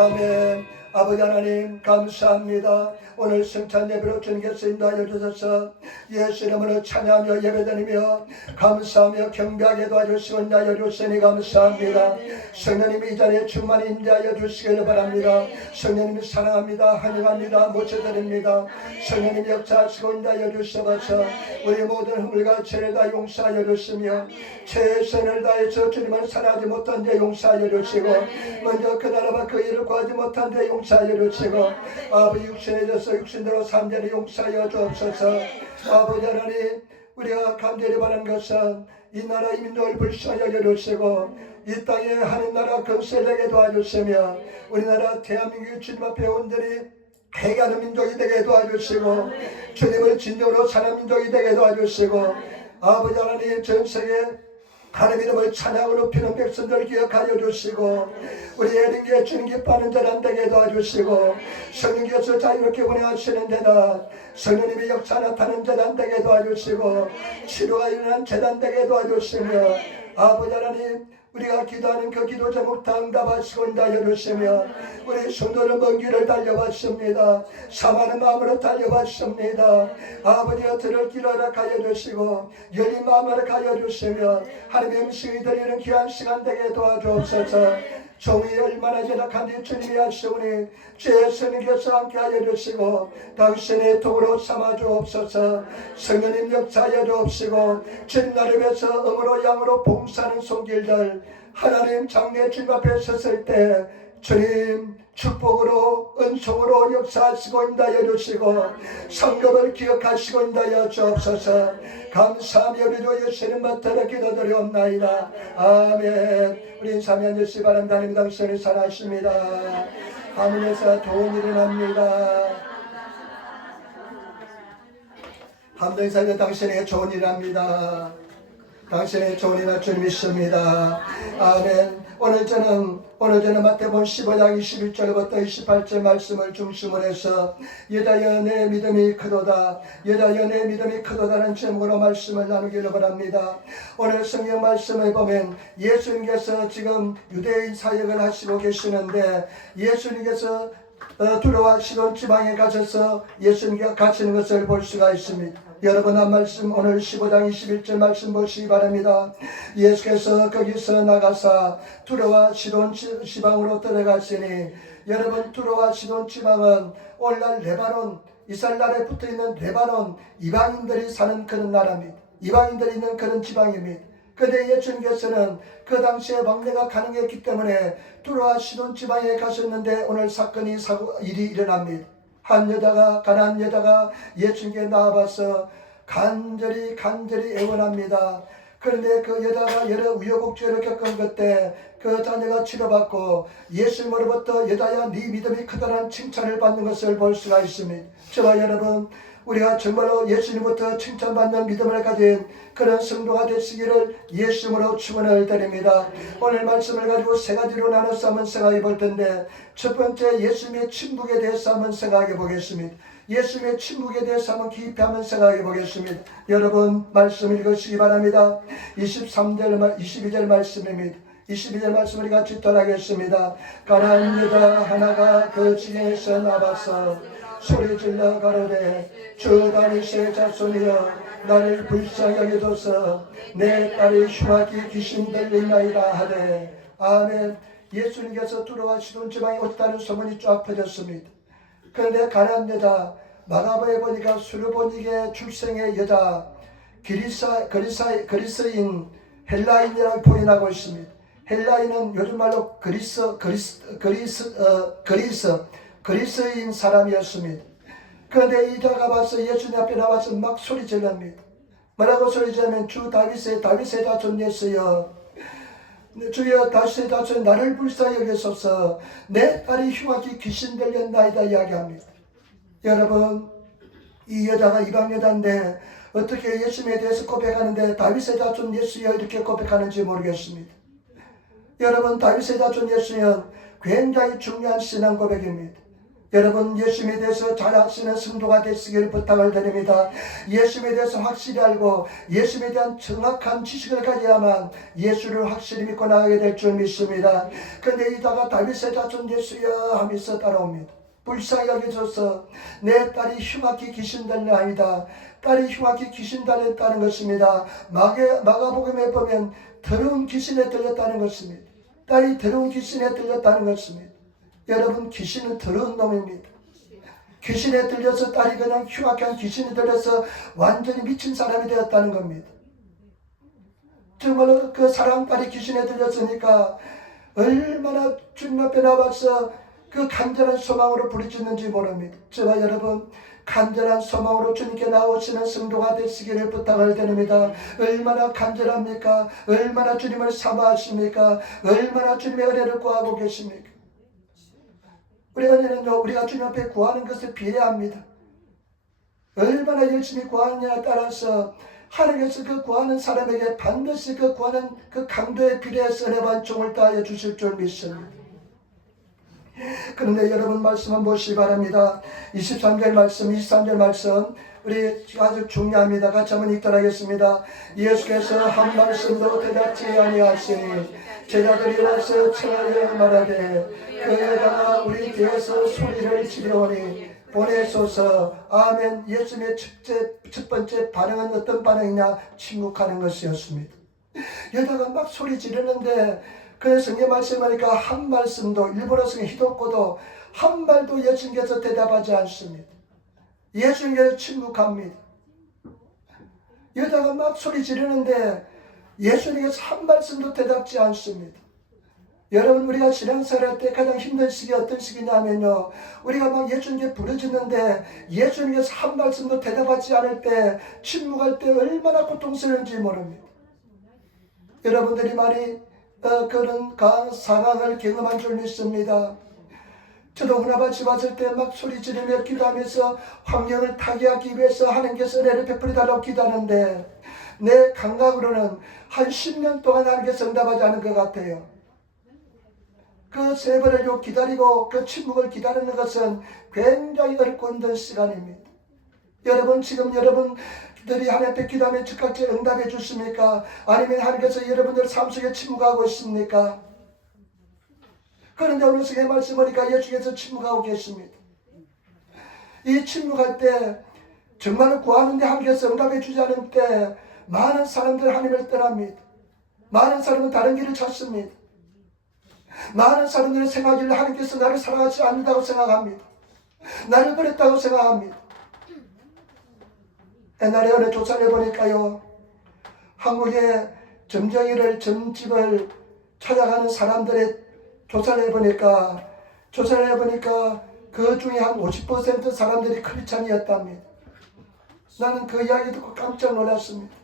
아멘. 아버지 하나님 감사합니다. 오늘 성찬 예배로 주님께서 인도하여 주셔서 예수 이름으로 찬양하며 예배드리며 감사하며 경배하게 도와주시고 인도하여 주시니 감사합니다. 성령님이 이 자리에 충만히 인도하여 주시기를 바랍니다. 성령님이 사랑합니다. 환영합니다. 모셔드립니다. 성령님이 역사하시고 인도하여 주셔서 우리 모든 허물과 죄를 다 용서하여 주시며 최선을 다해서 주님을 사랑하지 못한 데 용서하여 주시고 먼저 그 나라와 그 일을 구하지 못한 데 용서하여 주시고 아버지 육신에 져서 육신대로 삶대로 용서하여 주옵소서. 아버지 하나님 우리가 간절히 바라는 것은 이 나라 이민족을 불쌍하여 주시고 이 땅에 하는 나라 건설되게 도와주시며 우리나라 대한민국 주님 앞에 온전히 회개하는 민족이 되게 도와주시고 주님을 진정으로 사는 민족이 되게 도와주시고 아버지 하나님 전 세계 하나님 이름을 찬양으로 높이는 백성들 기억하여 주시고 우리 예린교회 주님 기뻐하는 자란 되게 도와주시고 성령께서 자유롭게 운행하시는 데다 성령님이 역사 나타나는 재단 되게 도와주시고 치료가 일어난 재단 되게 도와주시며 아버지 하나님 우리가 기도하는 그 기도 제목 다 응답하시고 인도하여 주시며 우리 성도는 먼 길을 달려왔습니다. 사랑하는 마음으로 달려왔습니다. 아버지가 들을 길을 허락하여 주시고 열린 마음을 가져 주시며 하나님의 음식이 들리는 귀한 시간 되게 도와주옵소서. 종이 얼마나 연약한데 주님이 하시오니 주의 성령께서 함께하여 주시고 당신의 통으로 삼아주옵소서. 성령님 역사하여 주옵시고 주님 나를 위해서 음으로 양으로 봉사하는 손길들 하나님 장례 주님 앞에 섰을 때 주님 축복으로 은총으로 역사하시고 인도하여 주시고 성금을 기억하시고 인도하여 주옵소서. 감사하며 우리 주 예수님 맡들어 기도드리옵나이다. 아멘. 우리 인사하며 앉으시기 바랍니다. 하나님 당신을 사랑하십니다. 하늘에서 좋은 일이 납니다. 함정사에 당신의 좋은 일 합니다. 당신의 좋은 일을 주님 믿습니다. 아멘. 오늘 저는 마태복음 15장 21절부터 28절 말씀을 중심으로 해서 여자여 내 믿음이 크도다, 여자여 내 믿음이 크도다는 제목으로 말씀을 나누기를 바랍니다. 오늘 성경 말씀을 보면 예수님께서 지금 유대인 사역을 하시고 계시는데 예수님께서 두로와 시돈 지방에 가셔서 예수님과 갇히는 것을 볼 수가 있습니다. 여러분 한 말씀 오늘 15장 21절 말씀 보시기 바랍니다. 예수께서 거기서 나가사 두로와 시돈 지방으로 들어갔으니 여러분 두로와 시돈 지방은 오늘날 레바논 이스라엘에 붙어있는 레바논 이방인들이 사는 그런 나라입니다. 이방인들이 있는 그런 지방입니다. 그런데 예수님께서는 그 당시에 방대가 가능했기 때문에 두로와 시돈 지방에 가셨는데 오늘 일이 일어납니다. 한 여자가 가난한 여자가 예수님께 나와봐서 간절히 애원합니다. 그런데 그 여자가 여러 우여곡절을 겪은 그때 그 자녀가 치료받고 예수님으로부터 여자야 네 믿음이 크다는 칭찬을 받는 것을 볼 수가 있습니다. 저와 여러분 우리가 정말로 예수님부터 칭찬받는 믿음을 가진 그런 성도가 되시기를 예수님으로 축원을 드립니다. 오늘 말씀을 가지고 세 가지로 나눠서 한번 생각해 볼 텐데 첫 번째 예수님의 침묵에 대해서 한번 생각해 보겠습니다. 예수님의 침묵에 대해서 한번 깊이 한번 생각해 보겠습니다. 여러분 말씀 읽으시기 바랍니다. 22절 말씀입니다. 22절 말씀을 같이 따라하겠습니다. 가난한 여자 하나가 그 지경에서 나와서 소리질러 가로되 주 다윗의 자손이여 나를 불쌍히 여겨줘서 내 딸이 흉악히 귀신 들리나이다 하되 아멘. 예수님께서 두로와 시돈 지방에 오셨다는 소문이 쫙 퍼졌습니다. 그런데 가난한 여자 마가복음에 보니까 수르보니게 출생의 여자 그리스인 헬라인이라고 표현하고 있습니다. 헬라인은 요즘 말로 그리스인 사람이었습니다. 그런데 이 자가 와서 예수님 앞에 나와서 막 소리 질릅니다. 뭐라고 소리 지르면 주 다윗의 자손 예수여 주여 다윗의 자손 나를 불쌍히 여기소서 내 딸이 흉악히 귀신 들렸나이다 이야기합니다. 여러분 이 여자가 이방 여자인데 어떻게 예수님에 대해서 고백하는데 다윗의 자손 예수여 이렇게 고백하는지 모르겠습니다. 여러분 다윗의 자손 예수는 굉장히 중요한 신앙 고백입니다. 여러분 예수님에 대해서 잘 아시는 성도가 되시기를 부탁을 드립니다. 예수님에 대해서 확실히 알고 예수님에 대한 정확한 지식을 가져야만 예수를 확실히 믿고 나가게 될 줄 믿습니다. 그런데 이다가 다윗의 자손 예수여 하면서 따라옵니다. 불쌍히 여겨줘서 내 딸이 흉악히 귀신 들려 아니다. 딸이 흉악히 귀신 들렸다는 것입니다. 마가복음에 보면 더러운 귀신에 들렸다는 것입니다. 딸이 더러운 귀신에 들렸다는 것입니다. 여러분 귀신은 더러운 놈입니다. 귀신에 들려서 딸이 그냥 흉악한 귀신에 들려서 완전히 미친 사람이 되었다는 겁니다. 정말로 그 사랑 딸이 귀신에 들렸으니까 얼마나 주님 앞에 나와서 그 간절한 소망으로 부르짖는지 모릅니다. 저와 여러분 간절한 소망으로 주님께 나오시는 성도가 되시기를 부탁을 드립니다. 얼마나 간절합니까? 얼마나 주님을 사모하십니까? 얼마나 주님의 은혜를 구하고 계십니까? 우리 은혜는요, 우리가 주님 앞에 구하는 것에 비례합니다. 얼마나 열심히 구하느냐에 따라서 하나님께서 그 구하는 사람에게 반드시 그 구하는 그 강도에 비례해서 은혜 반총을 다하여 주실 줄 믿습니다. 그런데 여러분 말씀은 보시기 바랍니다. 23절 말씀, 23절 말씀 우리 아주 중요합니다. 같이 한번 읽도록 하겠습니다. 예수께서 한 말씀도 대답지 아니하시니 제자들이 와서 청하여 말하되 그에다가 우리 뒤에서 소리를 지르오니 보내소서. 아멘. 예수님의 첫 번째 반응은 어떤 반응이냐? 침묵하는 것이었습니다. 여자가 막 소리 지르는데 그래서 성경 말씀하니까 한 말씀도 일본어 성경 히독고도 한 말도 예수님께서 대답하지 않습니다. 예수님께서 침묵합니다. 여자가 막 소리 지르는데 예수님께서 한 말씀도 대답지 않습니다. 여러분 우리가 신앙생활 할 때 가장 힘든 시기 어떤 시기냐면요, 우리가 막 예수님께 부르짖는데 예수님께서 한 말씀도 대답하지 않을 때, 침묵할 때 얼마나 고통스러운지 모릅니다. 여러분들이 많이 그런 상황을 경험한 줄 믿습니다. 저도 훈아버지 왔을 때 막 소리 지르며 기도하면서 환경을 타개하기 위해서 하나님께서 은혜를 베풀어 달라고 기도하는데 내 감각으로는 한 10년 동안 하나님께서 응답하지 않은 것 같아요. 그 세번을 기다리고 그 침묵을 기다리는 것은 굉장히 어렵고 힘든 시간입니다. 여러분 지금 여러분들이 하나님 앞에 기도하면 즉각적으로 응답해 주십니까? 아니면 하나님께서 여러분들 삶 속에 침묵하고 있습니까? 그런데 오늘 성경 말씀 보니까 예수께서 침묵하고 계십니다. 이 침묵할 때 정말로 구하는데 하나님께서 응답해 주지 않을 때 많은 사람들 하나님을 떠납니다. 많은 사람은 다른 길을 찾습니다. 많은 사람들은 생각하기를 하나님께서 나를 사랑하지 않는다고 생각합니다. 나를 버렸다고 생각합니다. 옛날에 어느 조사를 해보니까요, 한국의 점집을 찾아가는 사람들의 조사를 해보니까 그 중에 한 50% 사람들이 크리스찬이었답니다. 나는 그 이야기 듣고 깜짝 놀랐습니다.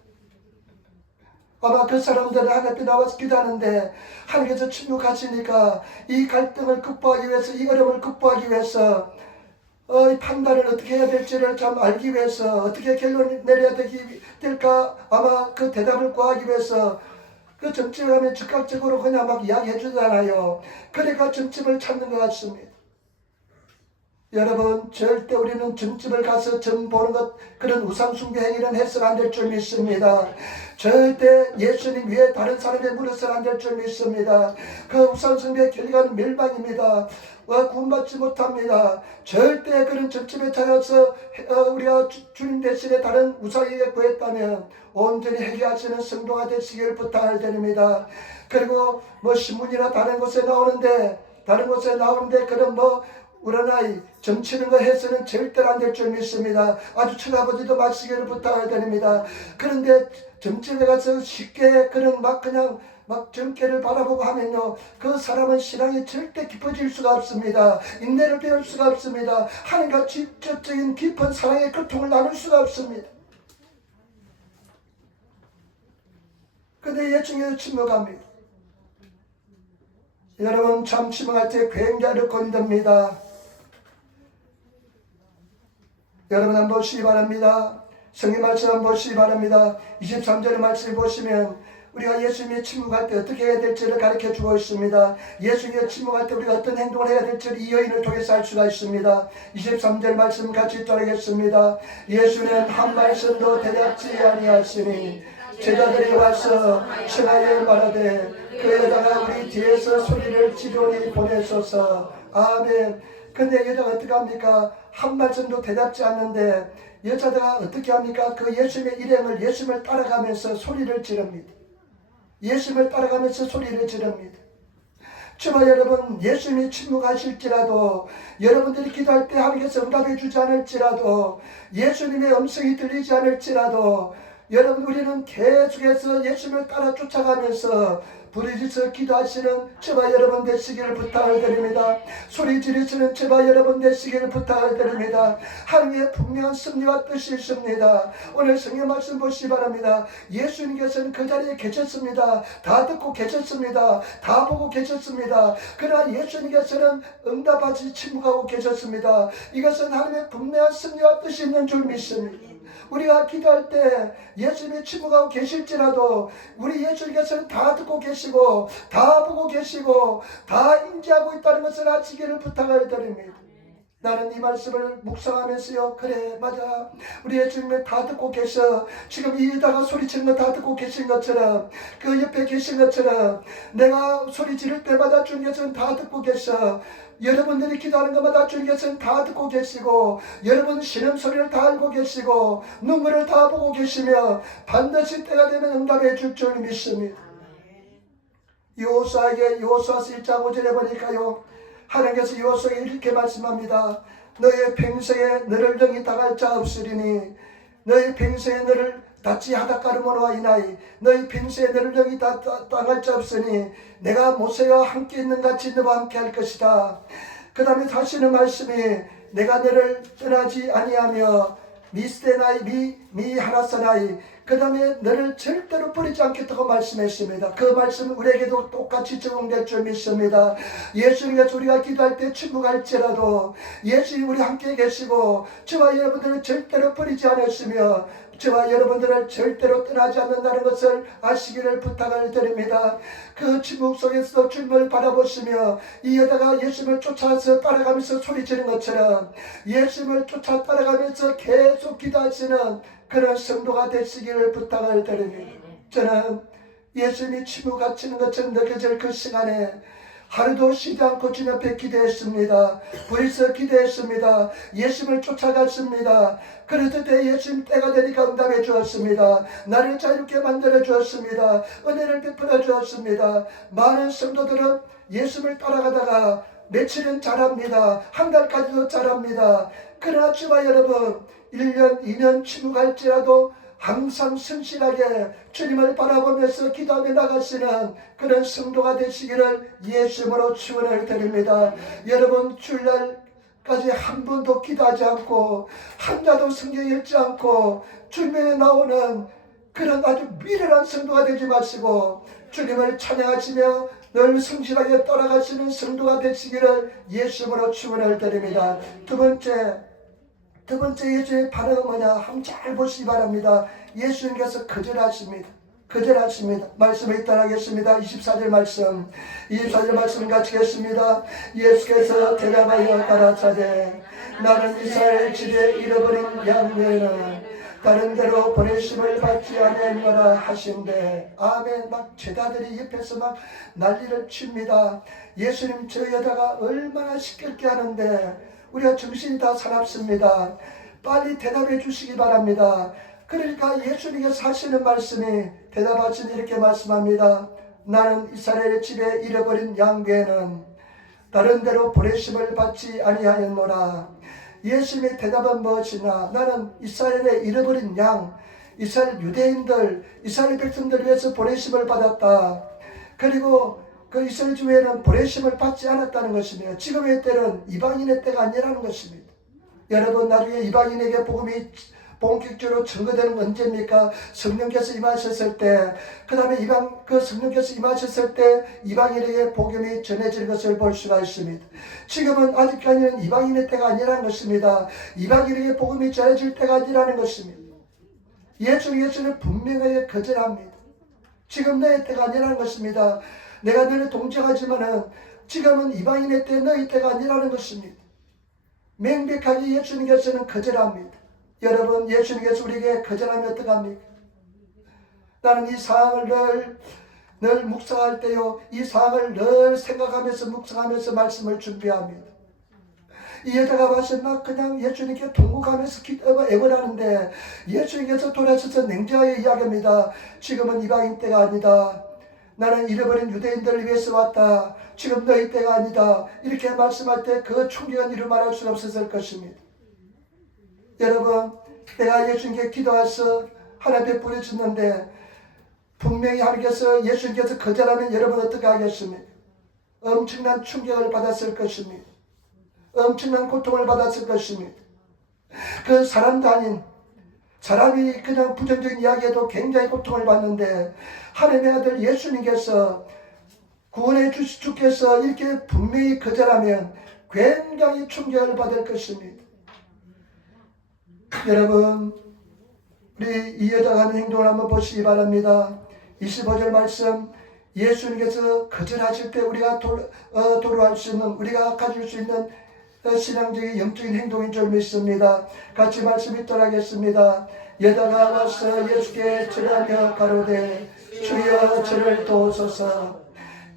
아마 그 사람들은 하나님 앞에 나와서 기도하는데 하나님께서 침묵하시니까 이 갈등을 극복하기 위해서, 이 어려움을 극복하기 위해서 이 판단을 어떻게 해야 될지를 참 알기 위해서, 어떻게 결론을 내려야 될까, 아마 그 대답을 구하기 위해서 그 점집에 가면 즉각적으로 그냥 막 이야기해 주잖아요. 그러니까 점집을 찾는 것 같습니다. 여러분 절대 우리는 점집을 가서 점 보는 것, 그런 우상숭배 행위는 해서는 안 될 줄 믿습니다. 절대 예수님 위에 다른 사람의 무릇은 안 될 줄 믿습니다. 그 우상숭배의 결과는 멸망입니다. 구원받지 못합니다. 절대 그런 점집에 찾아서 우리가 주님 대신에 다른 우상에게 구했다면 온전히 회개하시는 성도가 되시길 부탁을 드립니다. 그리고 신문이나 다른 곳에 나오는데 그런 우러나이 점치는 거 해서는 절대로 안 될 줄 믿습니다. 아주 쳐다보지도 마시기를 부탁을 드립니다. 그런데 점집에 가서 쉽게 그런 그냥 점괘를 바라보고 하면요, 그 사람은 신앙이 절대 깊어질 수가 없습니다. 인내를 배울 수가 없습니다. 하나님과 직접적인 깊은 사랑의 고통을 나눌 수가 없습니다. 근데 예중에서 침묵합니다. 여러분 참 침묵할 때 굉장히 어렵고 힘듭니다. 여러분 한번 보시기 바랍니다. 성경 말씀 한번 보시기 바랍니다. 23절 말씀 보시면 우리가 예수님의 침묵할 때 어떻게 해야 될지를 가르쳐 주고 있습니다. 예수님의 침묵할 때 우리가 어떤 행동을 해야 될지를 이 여인을 통해서 알 수가 있습니다. 23절 말씀 같이 따르겠습니다. 예수는 한 말씀도 대답지 아니하시니 제자들이 와서 청하여 말하되 그 여자가 우리 뒤에서 소리를 지르니 보내소서. 아멘. 근데 여자가 어떻게 합니까? 한 말씀도 대답지 않는데 여자가 어떻게 합니까? 그 예수님의 일행을 예수님을 따라가면서 소리를 지릅니다. 예수님을 따라가면서 소리를 지릅니다. 저와 여러분, 예수님이 침묵하실지라도, 여러분들이 기도할 때 하나님께서 응답해 주지 않을지라도, 예수님의 음성이 들리지 않을지라도, 여러분, 우리는 계속해서 예수님을 따라 쫓아가면서 부르짖어 기도하시는 저와 여러분 되시기를 부탁을 드립니다. 소리 지르시는 저와 여러분 되시기를 부탁을 드립니다. 하나님의 분명한 섭리와 뜻이 있습니다. 오늘 성경 말씀 보시기 바랍니다. 예수님께서는 그 자리에 계셨습니다. 다 듣고 계셨습니다. 다 보고 계셨습니다. 그러나 예수님께서는 응답하지 침묵하고 계셨습니다. 이것은 하나님의 분명한 섭리와 뜻이 있는 줄 믿습니다. 우리가 기도할 때 예수님이 침묵하고 계실지라도 우리 예수님께서는 다 듣고 계시고 다 보고 계시고 다 인지하고 있다는 것을 아시기를 부탁을 드립니다. 나는 이 말씀을 묵상하면서요, 그래 맞아, 우리 예수님은 다 듣고 계셔. 지금 이 여자가 소리치는 거 다 듣고 계신 것처럼, 그 옆에 계신 것처럼, 내가 소리 지를 때마다 주님께서는 다 듣고 계셔. 여러분들이 기도하는 것마다 주님께서는 다 듣고 계시고, 여러분 신음소리를 다 알고 계시고, 눈물을 다 보고 계시며 반드시 때가 되면 응답해 줄 줄 믿습니다. 여호수아에게 여호수아서 1장 5절에 보니까요, 하나님께서 여호수아에게 이렇게 말씀합니다. 너의 평생에 너를 능히 당할 자 없으리니 너의 평생에 너를 닫지 하닷가르모노와 이나이 너희 평생에 너를 능히 당할 자 없으니 내가 모세와 함께 있는 같이 너와 함께 할 것이다. 그 다음에 다시는 말씀이 내가 너를 떠나지 아니하며 미스테나이 미하나사나이 그 다음에 너를 절대로 버리지 않겠다고 말씀했습니다. 그 말씀은 우리에게도 똑같이 적용될 줄 믿습니다. 예수님께서 우리가 기도할 때 침묵할지라도 예수님 우리 함께 계시고 저와 여러분들을 절대로 버리지 않으시며 저와 여러분들을 절대로 떠나지 않는다는 것을 아시기를 부탁을 드립니다. 그 침묵 속에서도 주님을 바라보시며 이 여자가 예수님을 쫓아서 따라가면서 소리치는 것처럼 예수님을 쫓아 따라가면서 계속 기도하시는 그런 성도가 되시기를 부탁을 드립니다. 저는 예수님이 침묵하시는 것처럼 느껴질 그 시간에 하루도 쉬지 않고 주님 앞에 기도했습니다. 부에서 기도했습니다. 예수님을 쫓아갔습니다. 그랬을 때 예수님 때가 되니까 응답해 주었습니다. 나를 자유롭게 만들어 주었습니다. 은혜를 베풀어 주었습니다. 많은 성도들은 예수님을 따라가다가 며칠은 자랍니다. 한 달까지도 자랍니다. 그러나 저와 여러분 1년 2년 침묵할지라도 항상 성실하게 주님을 바라보면서 기도하며 나가시는 그런 성도가 되시기를 예수님으로 축원을 드립니다. 여러분 주일날까지 한 번도 기도하지 않고 한자도 성경 읽지 않고 주님에 나오는 그런 아주 미련한 성도가 되지 마시고 주님을 찬양하시며 늘 성실하게 따라가시는 성도가 되시기를 예수님으로 축원을 드립니다. 두 번째 예수님의 반응은 뭐냐? 한번 잘 보시기 바랍니다. 예수님께서 거절하십니다. 말씀을 따라하겠습니다. 24절 말씀. 24절 말씀 같이 하겠습니다. 예수께서 대답하여 가라사대 나는 이스라엘 집에 잃어버린 양 외에는 다른 데로 보내심을 받지 아니하노라 하신대. 아멘. 막 제자들이 옆에서 막 난리를 칩니다. 예수님 저 여자가 얼마나 시끄럽게 하는데 우리가 정신이 다 사납습니다. 빨리 대답해 주시기 바랍니다. 그러니까 예수님께서 하시는 말씀이 대답하신 이렇게 말씀합니다. 나는 이스라엘 집에 잃어버린 양 외에는 다른 데로 보내심을 받지 아니하였노라. 예수님의 대답은 무엇이냐? 나는 이스라엘에 잃어버린 양, 이스라엘 유대인들, 이스라엘 백성들 위해서 보내심을 받았다. 그리고 그 이스라엘 주에는 보내심을 받지 않았다는 것이며 지금의 때는 이방인의 때가 아니라는 것입니다. 여러분 나중에 이방인에게 복음이 본격적으로 증거되는 언제입니까? 성령께서 임하셨을 때, 그 다음에 성령께서 임하셨을 때 이방인에게 복음이 전해질 것을 볼 수가 있습니다. 지금은 아직까지는 이방인의 때가 아니라는 것입니다. 이방인에게 복음이 전해질 때가 아니라는 것입니다. 예수는 분명하게 거절합니다. 지금 너의 때가 아니라는 것입니다. 내가 너를 동정하지만은 지금은 이방인의 때, 너의 때가 아니라는 것입니다. 명백하게 예수님께서는 거절합니다. 여러분, 예수님께서 우리에게 거절하면 어떡합니까? 나는 이 사항을 늘 묵상할 때요, 이 사항을 늘 생각하면서 묵상하면서 말씀을 준비합니다. 이 여자가 와서 막 그냥 예수님께 통곡하면서 애원하는데 예수님께서 돌아서서 냉정하게 이야기합니다. 지금은 이방인 때가 아니다. 나는 잃어버린 유대인들을 위해서 왔다. 지금 너희 때가 아니다. 이렇게 말씀할 때 그 충격은 이루 말할 수 없었을 것입니다. 여러분, 내가 예수님께 기도해서 하나님께 부르짖는데 분명히 하나님께서 예수님께서 거절하면 여러분 어떻게 하겠습니까? 엄청난 충격을 받았을 것입니다. 엄청난 고통을 받았을 것입니다. 그 사람도 아닌 사람이 그냥 부정적인 이야기에도 굉장히 고통을 받는데 하나님의 아들 예수님께서 구원해 주께서 이렇게 분명히 거절하면 굉장히 충격을 받을 것입니다. 여러분, 우리 이 여자가 하는 행동을 한번 보시기 바랍니다. 25절 말씀, 예수님께서 거절하실 때 우리가 도로할 수 있는, 우리가 가질 수 있는 신앙적인 영적인 행동인 줄 믿습니다. 같이 말씀 읽도록 하겠습니다. 여자가 와서 예수께 절하며 가로되 주여 저를 도우소서.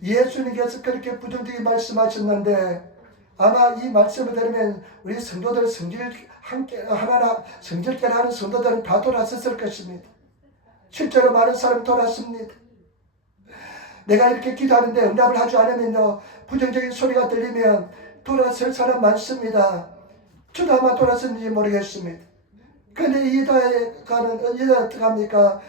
예수님께서 그렇게 부정적인 말씀하셨는데 아마 이 말씀을 들으면 우리 성도들 성질케 하는 성도들은 다 돌아섰을 것입니다. 실제로 많은 사람이 돌았습니다. 내가 이렇게 기도하는데 응답을 하지 않으면요, 부정적인 소리가 들리면 돌아설 사람 많습니다. 저도 아마 돌아섰는지 모르겠습니다. 그런데 이 여자는 어떻게 합니까?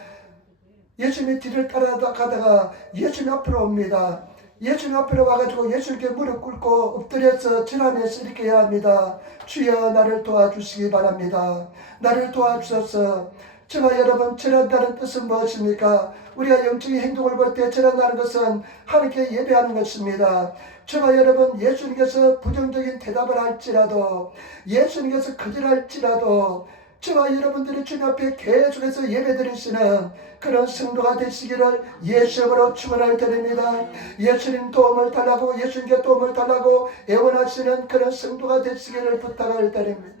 예수님의 뒤를 따라가다가 예수님 앞으로 옵니다. 예수님 앞으로 와가지고 예수님께 무릎 꿇고 엎드려서 절하면서 이렇게 해야 합니다. 주여 나를 도와주시기 바랍니다. 나를 도와주셔서. 저와 여러분, 절한다는 뜻은 무엇입니까? 우리가 영적인 행동을 볼 때 절한다는 것은 하나님께 예배하는 것입니다. 저와 여러분, 예수님께서 부정적인 대답을 할지라도, 예수님께서 거절할지라도 저와 여러분들이 주님 앞에 계속해서 예배드리시는 그런 성도가 되시기를 예수님으로 축원을 드립니다. 예수님 도움을 달라고, 예수님께 도움을 달라고 애원하시는 그런 성도가 되시기를 부탁을 드립니다.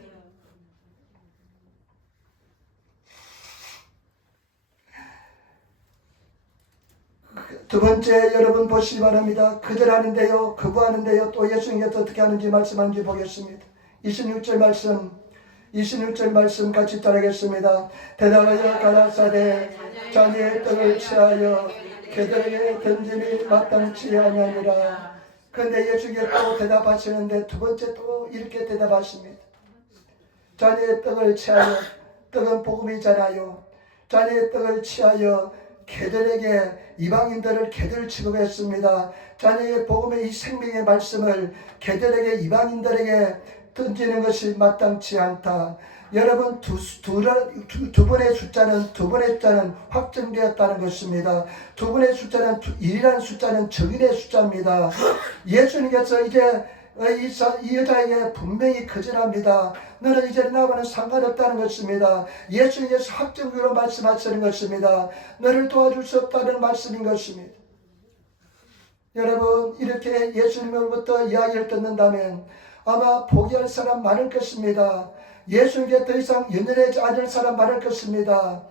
두 번째, 여러분 보시기 바랍니다. 거절하는데요, 거부하는데요, 또 예수님께서 어떻게 하는지 말씀하는지 보겠습니다. 26절 말씀 같이 따르겠습니다. 대답하여 가라사대 자녀의 떡을 취하여 그들에게 던짐이 마땅치 아니하니라. 그런데 예수님께 또 대답하시는데 두 번째 또 이렇게 대답하십니다. 자녀의 떡을 취하여, 떡은 복음이잖아요. 자녀의 떡을 취하여 개들에게, 이방인들을 개들 취급했습니다. 자녀의 복음의 이 생명의 말씀을 개들에게, 이방인들에게 던지는 것이 마땅치 않다. 여러분, 두 번의 숫자는 확정되었다는 것입니다. 두 번의 숫자는 1이라는 숫자는 정인의 숫자입니다. 예수님께서 이제 이 여자에게 분명히 거절합니다. 너는 이제 나와는 상관없다는 것입니다. 예수님께서 확정적으로 말씀하시는 것입니다. 너를 도와줄 수 없다는 말씀인 것입니다. 여러분, 이렇게 예수님으로부터 이야기를 듣는다면 아마 포기할 사람 많을 것입니다. 예수님께 더 이상 연연하지 않을 사람 많을 것입니다.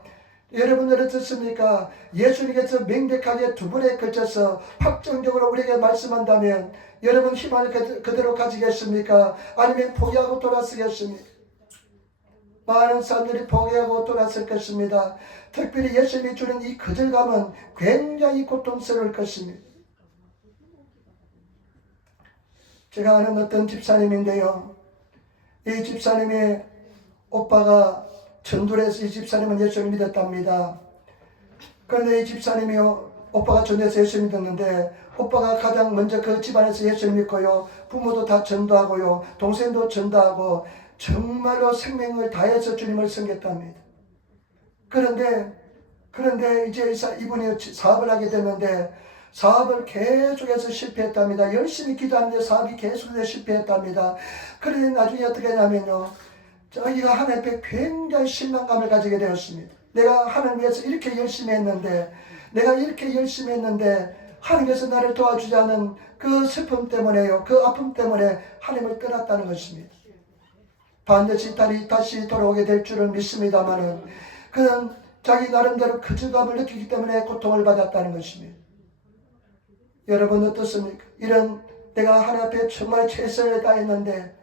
여러분들은 어떻습니까? 예수님께서 명백하게 두 번에 걸쳐서 확정적으로 우리에게 말씀한다면 여러분 희망을 그대로 가지겠습니까? 아니면 포기하고 돌아서겠습니까? 많은 사람들이 포기하고 돌아설 것입니다. 특별히 예수님이 주는 이 거절감은 굉장히 고통스러울 것입니다. 제가 아는 어떤 집사님인데요, 이 집사님의 오빠가 전도해서 이 집사님은 예수를 믿었답니다. 그런데 이 집사님이 오빠가 전도해서 예수를 믿었는데 오빠가 가장 먼저 그 집안에서 예수를 믿고요, 부모도 다 전도하고요, 동생도 전도하고 정말로 생명을 다해서 주님을 섬겼답니다. 그런데 이제 이분이 사업을 하게 됐는데 사업을 계속해서 실패했답니다. 열심히 기도하는데 사업이 계속해서 실패했답니다. 그런데 나중에 어떻게 하냐면요, 자기가 하나님 앞에 굉장히 실망감을 가지게 되었습니다. 내가 하나님 위해서 이렇게 열심히 했는데 내가 이렇게 열심히 했는데 하나님께서 나를 도와주지 않은 그 슬픔 때문에요, 그 아픔 때문에 하나님을 떠났다는 것입니다. 반드시 다시 돌아오게 될 줄을 믿습니다마는 그는 자기 나름대로 거절감을 느끼기 때문에 고통을 받았다는 것입니다. 여러분 어떻습니까? 이런 내가 하나님 앞에 정말 최선을 다했는데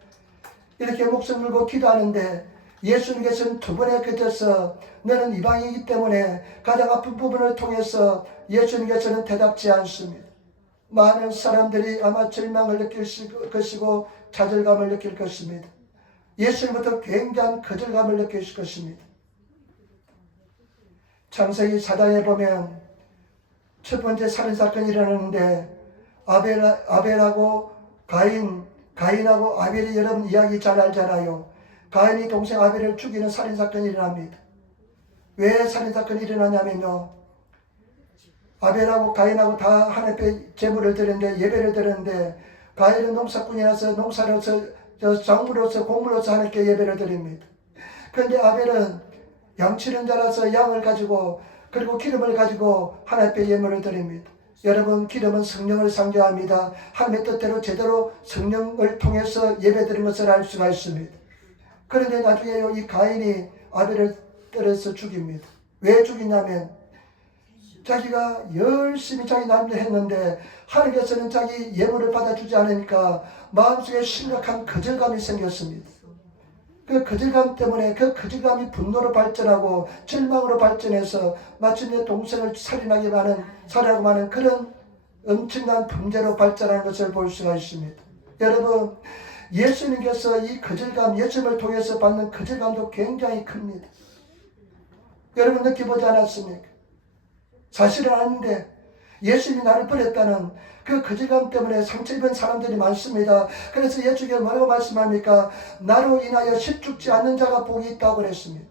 이렇게 목숨 걸고 기도하는데 예수님께서는 두 번에 그쳐서 너는 이방이기 때문에 가장 아픈 부분을 통해서 예수님께서는 대답지 않습니다. 많은 사람들이 아마 절망을 느낄 것이고 좌절감을 느낄 것입니다. 예수님부터 굉장한 거절감을 느낄 것입니다. 창세기 4장에 보면 첫 번째 살인사건이 일어나는데 아벨하고 가인하고 아벨이 여러분 이야기 잘 알잖아요. 가인이 동생 아벨을 죽이는 살인사건이 일어납니다. 왜 살인사건이 일어나냐면요, 아벨하고 가인하고 다 하나님 앞에 제물을 드렸는데, 예배를 드렸는데, 가인은 농사꾼이라서 농사로서 작물로서 곡물로서 하나님께 예배를 드립니다. 그런데 아벨은 양치는 자라서 양을 가지고 그리고 기름을 가지고 하나님 앞에 예물을 드립니다. 여러분, 기름은 성령을 상징합니다. 하나님의 뜻대로 제대로 성령을 통해서 예배드린 것을 알 수가 있습니다. 그런데 나중에 이 가인이 아벨을 때려서 죽입니다. 왜 죽이냐면 자기가 열심히 자기 나름대로 했는데 하나님께서는 자기 예물을 받아주지 않으니까 마음속에 심각한 거절감이 생겼습니다. 그 거절감 때문에 그 거절감이 분노로 발전하고 절망으로 발전해서 마침내 동생을 살인하고 마는 그런 엄청난 범죄로 발전하는 것을 볼 수가 있습니다. 여러분, 예수님께서 이 거절감, 예수님을 통해서 받는 거절감도 굉장히 큽니다. 여러분 느껴보지 않았습니까? 사실은 아닌데 예수님이 나를 버렸다는 그 거절감 때문에 상처 입은 사람들이 많습니다. 그래서 예수님께서 뭐라고 말씀합니까? 나로 인하여 십죽지 않는 자가 복이 있다고 그랬습니다.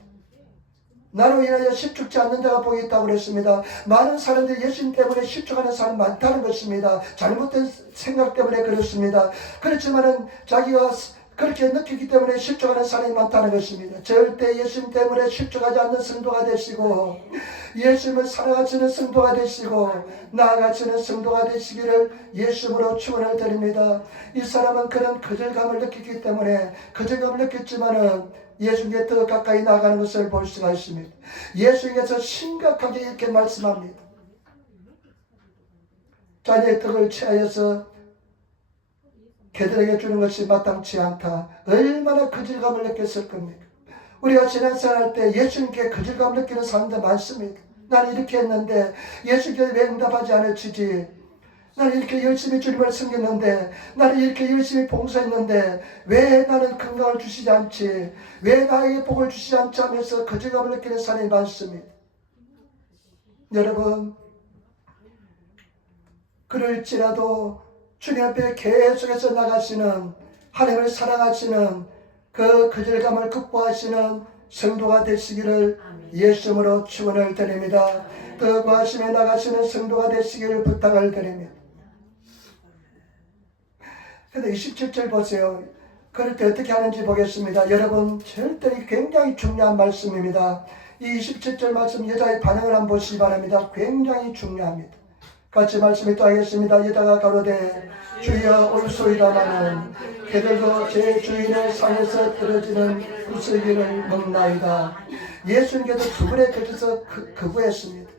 나로 인하여 십죽지 않는 자가 복이 있다고 그랬습니다. 많은 사람들이 예수님 때문에 십죽하는 사람 많다는 것입니다. 잘못된 생각 때문에 그렇습니다. 그렇지만은 자기가 그렇게 느끼기 때문에 십죽하는 사람이 많다는 것입니다. 절대 예수님 때문에 십죽하지 않는 성도가 되시고 예수님을 사랑하시는 성도가 되시고 나아가시는 성도가 되시기를 예수님으로 축원을 드립니다. 이 사람은 그런 거절감을 느끼기 때문에 거절감을 느꼈지만은 예수님께 더 가까이 나가는 것을 볼 수가 있습니다. 예수님께서 심각하게 이렇게 말씀합니다. 자녀의 떡을 취하여서 개들에게 주는 것이 마땅치 않다. 얼마나 거절감을 느꼈을 겁니까? 우리가 신앙생활할 때 예수님께 거절감을 느끼는 사람들 많습니다. 나는 이렇게 했는데 예수님께서 왜 응답하지 않으시지? 나는 이렇게 열심히 주님을 섬겼는데, 나는 이렇게 열심히 봉사했는데 왜 나는 건강을 주시지 않지? 왜 나에게 복을 주시지 않지? 하면서 거절감을 느끼는 사람이 많습니다. 여러분, 그럴지라도 주님 앞에 계속해서 나가시는, 하나님을 사랑하시는 그 거절감을 극복하시는 성도가 되시기를 예수님으로 축원을 드립니다. 더 구하심에 나가시는 성도가 되시기를 부탁을 드립니다. 근데 27절 보세요. 그럴 때 어떻게 하는지 보겠습니다. 여러분, 절대 굉장히 중요한 말씀입니다. 이 27절 말씀 여자의 반응을 한번 보시기 바랍니다. 굉장히 중요합니다. 같이 말씀 읽겠습니다. 여자가 가로되 주여 올소이다마는 개들도 제 주인의 상에서 떨어지는 구슬기를 먹나이다. 예수님께서 두 번에 걸쳐서 거부했습니다.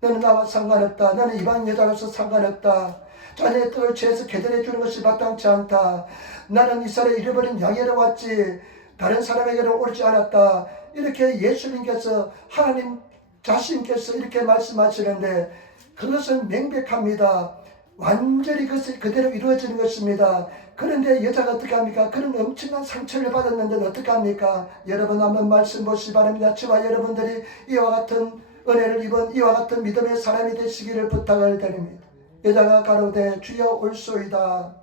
너는 나와 상관없다. 너는 이방 여자로서 상관없다. 자녀의 떡을 취해서 개들에 주는 것이 마땅치 않다. 나는 이스라엘 잃어버린 양이라 왔지 다른 사람에게는 옳지 않았다. 이렇게 예수님께서, 하나님 자신께서 이렇게 말씀하시는데 그것은 명백합니다. 완전히 그것이 그대로 이루어지는 것입니다. 그런데 여자가 어떻게 합니까? 그런 엄청난 상처를 받았는데 어떻게 합니까? 여러분 한번 말씀 보시기 바랍니다. 저와 여러분들이 이와 같은 은혜를 입은 이와 같은 믿음의 사람이 되시기를 부탁을 드립니다. 여자가 가로되 주여 올소이다.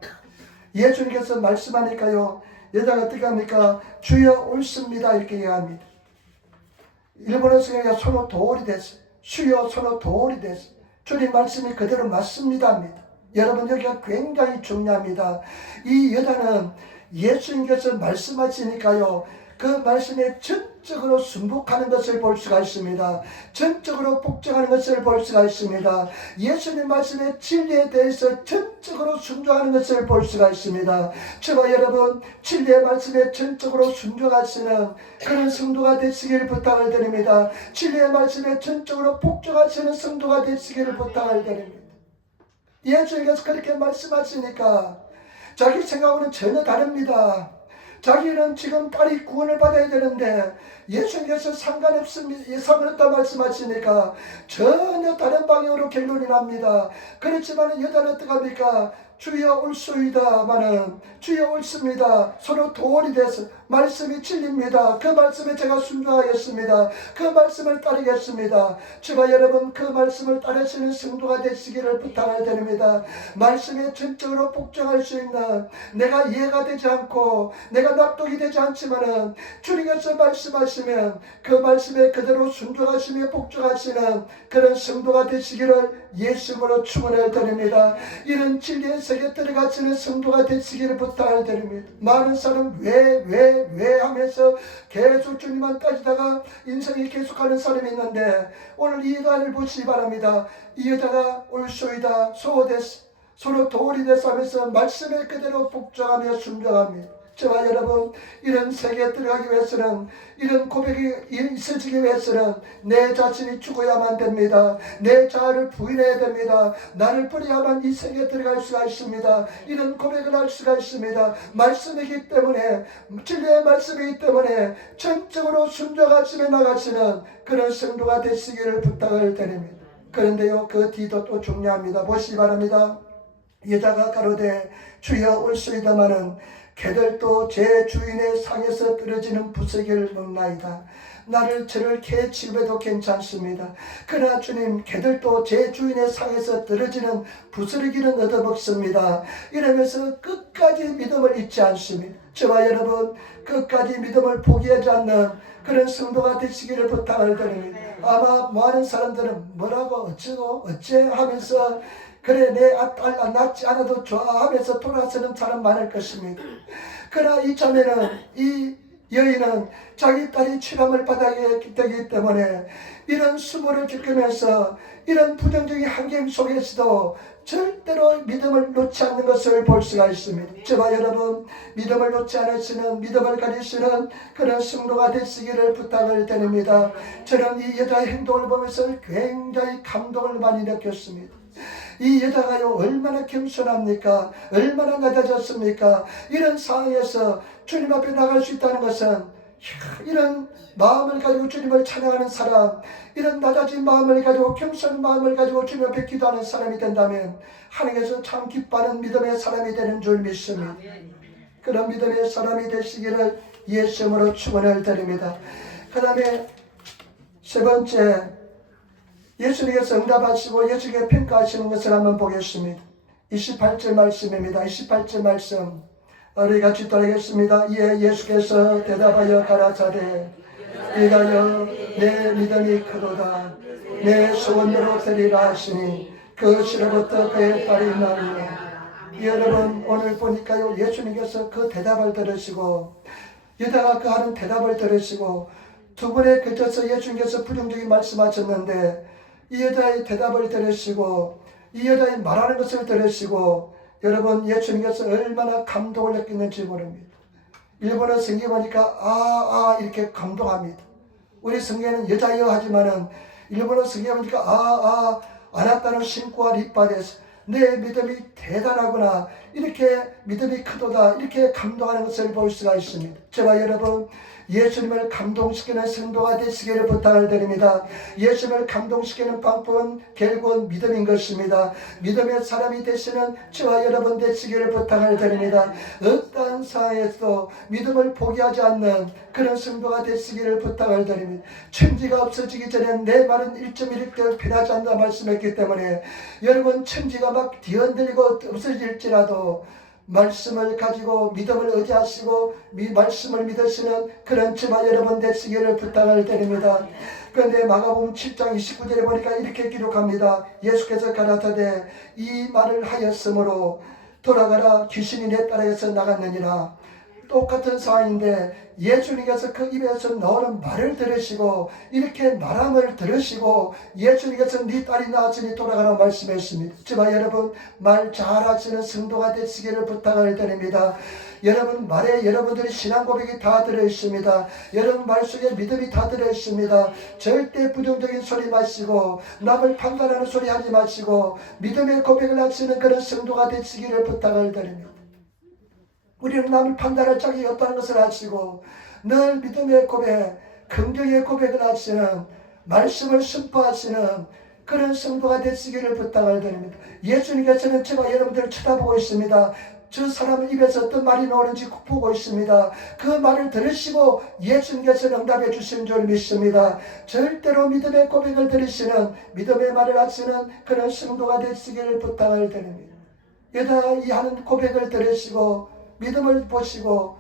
예수님께서 말씀하니까요, 여자가 어떻게 합니까? 주여 옳습니다 이렇게 얘기합니다. 일본어 성경에 손호 도울이 됐어요. 주여 손호 도울이 됐어요. 주님 말씀이 그대로 맞습니다 합니다. 여러분, 여기가 굉장히 중요합니다. 이 여자는 예수님께서 말씀하시니까요, 그 말씀에 전적으로 순복하는 것을 볼 수가 있습니다. 전적으로 복종하는 것을 볼 수가 있습니다. 예수님 말씀의 진리에 대해서 전적으로 순종하는 것을 볼 수가 있습니다. 저와 여러분, 진리의 말씀에 전적으로 순종하시는 그런 성도가 되시길 부탁을 드립니다. 진리의 말씀에 전적으로 복종하시는 성도가 되시기를 부탁을 드립니다. 예수님께서 그렇게 말씀하시니까 자기 생각과는 전혀 다릅니다. 자기는 지금 딸이 구원을 받아야 되는데 예수님께서 상관없다 말씀하시니까 전혀 다른 방향으로 결론이 납니다. 그렇지만 여자는 어떡합니까? 주여 올소이다마는 주여 옳습니다. 서로 도원이 돼서 말씀이 진리입니다. 그 말씀에 제가 순종하겠습니다. 그 말씀을 따르겠습니다. 저와 여러분, 그 말씀을 따르시는 성도가 되시기를 부탁을 드립니다. 말씀에 전적으로 복종할 수 있는, 내가 이해가 되지 않고 내가 납득이 되지 않지만은 주님께서 말씀하시면 그 말씀에 그대로 순종하시며 복종하시는 그런 성도가 되시기를 예수님으로 축원을 드립니다. 이런 진리의 세계에 들어가시는 성도가 되시기를 부탁을 드립니다. 많은 사람 왜 하면서 계속 주님만 따지다가 인생이 계속하는 사람이 있는데 오늘 이 여자를 보시기 바랍니다. 이 여자가 올소이다 소호됐어, 서로 도울이 돼서 하면서 말씀에 그대로 복종하며 순종합니다. 저와 여러분, 이런 세계에 들어가기 위해서는, 이런 고백이 있어지기 위해서는 내 자신이 죽어야만 됩니다. 내 자아를 부인해야 됩니다. 나를 버려야만 이 세계에 들어갈 수가 있습니다. 이런 고백을 할 수가 있습니다. 말씀이기 때문에, 진리의 말씀이기 때문에 전적으로 순종하시며 나가시는 그런 성도가 되시기를 부탁을 드립니다. 그런데요, 그 뒤도 또 중요합니다. 보시기 바랍니다. 여자가 가로되 주여 올소이다마는 개들도 제 주인의 상에서 떨어지는 부스러기를 먹나이다. 나를 저를 개 취급해도 괜찮습니다. 그러나 주님, 개들도 제 주인의 상에서 떨어지는 부스러기는 얻어먹습니다. 이러면서 끝까지 믿음을 잊지 않습니다. 저와 여러분, 끝까지 믿음을 포기하지 않는 그런 성도가 되시기를 부탁을 드립니다. 아마 많은 사람들은 뭐라고 어쩌고 어째 하면서 그래 내 딸 낳지 않아도 좋아 하면서 돌아서는 사람 많을 것입니다. 그러나 이 자매는, 이 여인은 자기 딸이 치감을 받게 되기 때문에 이런 수모를 겪으면서 이런 부정적인 환경 속에서도 절대로 믿음을 놓지 않는 것을 볼 수가 있습니다. 저와 여러분, 믿음을 놓지 않으시는, 믿음을 가지시는 그런 성도가 되시기를 부탁을 드립니다. 저는 이 여자의 행동을 보면서 굉장히 감동을 많이 느꼈습니다. 이 여자가요, 얼마나 겸손합니까? 얼마나 낮아졌습니까? 이런 상황에서 주님 앞에 나갈 수 있다는 것은, 이런 마음을 가지고 주님을 찬양하는 사람, 이런 낮아진 마음을 가지고, 겸손한 마음을 가지고 주님 앞에 기도하는 사람이 된다면 하나님께서 참 기뻐하는 믿음의 사람이 되는 줄 믿습니다. 그런 믿음의 사람이 되시기를 예수님으로 축원을 드립니다. 그 다음에 세 번째, 예수님께서 응답하시고 예수님께 평가하시는 것을 한번 보겠습니다. 28절 말씀입니다. 28절 말씀 우리 같이 따르겠습니다. 이에 예수께서 대답하여 가라사대 이다여 내 믿음이 크도다. 내 소원대로 되리라 하시니 그것으로부터 그의 딸이 나으며. 여러분, 오늘 보니까요, 예수님께서 그 대답을 들으시고 여자가 그 하는 대답을 들으시고 두 번에 그쳐서 예수님께서 부정적인 말씀하셨는데 이 여자의 대답을 들으시고 이 여자의 말하는 것을 들으시고 여러분, 예수님께서 얼마나 감동을 느끼는지 모릅니다. 일본어 성경 보니까 이렇게 감동합니다. 우리 성경에는 여자여 하지만은 일본어 성경 보니까 아나타는 신고와 립바데스, 내 믿음이 대단하구나, 이렇게 믿음이 크도다, 이렇게 감동하는 것을 볼 수가 있습니다. 저와 여러분, 예수님을 감동시키는 성도가 되시기를 부탁을 드립니다. 예수님을 감동시키는 방법은 결국은 믿음인 것입니다. 믿음의 사람이 되시는 저와 여러분 되시기를 부탁을 드립니다. 어떠한 상황에서도 믿음을 포기하지 않는 그런 성도가 되시기를 부탁을 드립니다. 천지가 없어지기 전에 내 말은 1.1일 변하지 않는다 말씀했기 때문에 여러분, 천지가 막 뒤흔들리고 없어질지라도 말씀을 가지고 믿음을 의지하시고 말씀을 믿으시는 그런 저와 여러분 되시기를 부탁을 드립니다. 그런데 마가복음 7장 29절에 보니까 이렇게 기록합니다. 예수께서 가라사대 이 말을 하였으므로 돌아가라, 귀신이 내 딸에게서 나갔느니라. 똑같은 상황인데 예수님께서 그 입에서 나오는 말을 들으시고 이렇게 말함을 들으시고 예수님께서 네 딸이 나았으니 돌아가라고 말씀했습니다. 제발 여러분 말 잘하시는 성도가 되시기를 부탁을 드립니다. 여러분 말에 여러분들이 신앙 고백이 다 들어있습니다. 여러분 말 속에 믿음이 다 들어있습니다. 절대 부정적인 소리 마시고 남을 판단하는 소리 하지 마시고 믿음의 고백을 하시는 그런 성도가 되시기를 부탁을 드립니다. 우리는 남을 판단할 자격이 없다는 것을 아시고 늘 믿음의 고백, 긍정의 고백을 하시는 말씀을 선포하시는 그런 성도가 되시기를 부탁을 드립니다. 예수님께서는 제가 여러분들을 쳐다보고 있습니다. 저 사람의 입에서 어떤 말이 나오는지 보고 있습니다. 그 말을 들으시고 예수님께서 응답해 주신 줄 믿습니다. 절대로 믿음의 고백을 들으시는 믿음의 말을 하시는 그런 성도가 되시기를 부탁을 드립니다. 여자 이 하는 고백을 들으시고 믿음을 보시고